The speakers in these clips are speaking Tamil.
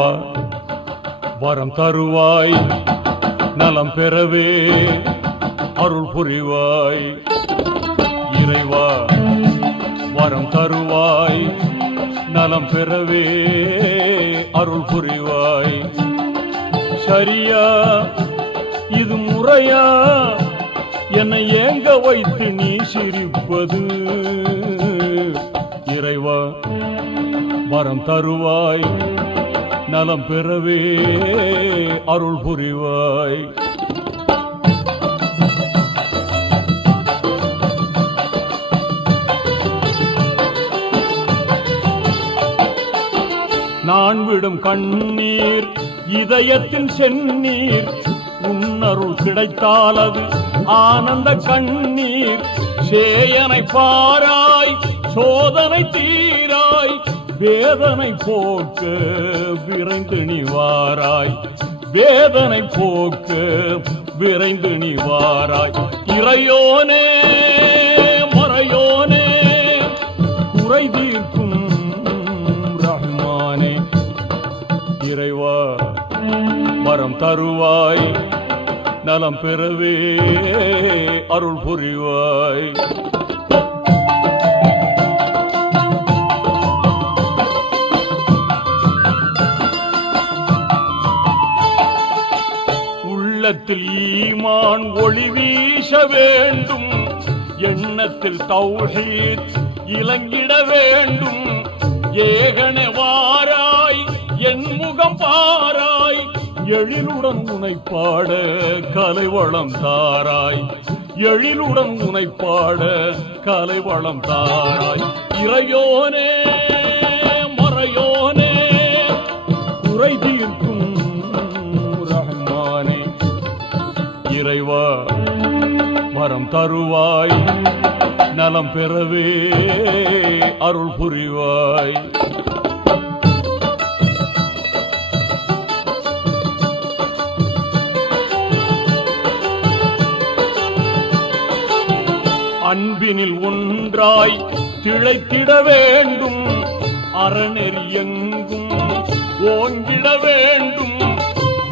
இறைவா வரம் தருவாய், நலம் பெறவே அருள் புரிவாய். இறைவா வரம் தருவாய், நலம் பெறவே அருள் புரிவாய். சரியா இது முறையா, என்னை ஏங்க வைத்து நீ சிரிப்பது? இறைவா வரம் தருவாய், நலம் பெறவே அருள் புரிவாய். நான் விடும் கண்ணீர் இதயத்தின் செந்நீர், உன்னருள் கிடைத்தால் அது ஆனந்த கண்ணீர். சேயனை பாராய், சோதனை தீராய், வேதனை போக்க விரைந்து நீ வாராய். வேதனை போக்க விரைந்து நீ வாராய். இறையோனே மறையோனே, குறை தீர்க்கும் ரஹ்மானே. இறைவா வரம் தருவாய், நலம் பெறவே அருள் புரிவாய். உள்ளத்தில் ஈமான் ஒளி வீச வேண்டும், எண்ணத்தில் தௌஹீத் இலங்கிட வேண்டும். ஏகனே வாராய், என் முகம் பாராய், எழிலுடன் உனை பாட கலைவளம் தாராய். எழிலுடன் உனை பாட கலைவளம் தாராய். இறையோனே மறையோனே, குறை தீர்க்கும் ரஹ்மானே. இறைவா வரம் தருவாய், நலம் பெறவே அருள் புரிவாய். அன்பினில் ஒன்றாய் திளைத்திட வேண்டும், அறநெறி எங்கும் ஓங்கிட வேண்டும்.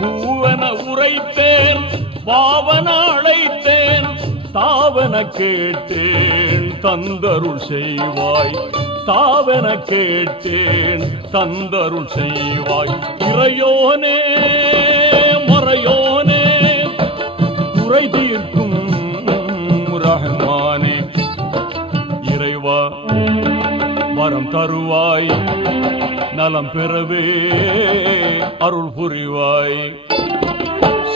பூவன உரைத்தேன், பாவன அழைத்தேன், தாவன கேட்டேன், தந்தருள் செய்வாய். தாவன கேட்டேன், தந்தருள் செய்வாய். இறையோனே மறையோனே, குறை தீர்க்கும் ரஹ்மானே. இறைவா வரம் தருவாய், நலம் பெறவே அருள் புரிவாய்.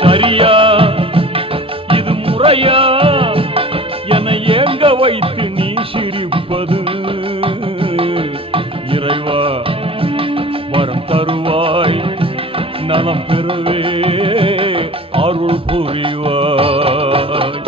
சரியா இது முறையா, என்னை ஏங்க வைத்து நீ சிரிப்பது? இறைவா வரம் தருவாய், நலம் பெறவே அருள் புரிவாய்.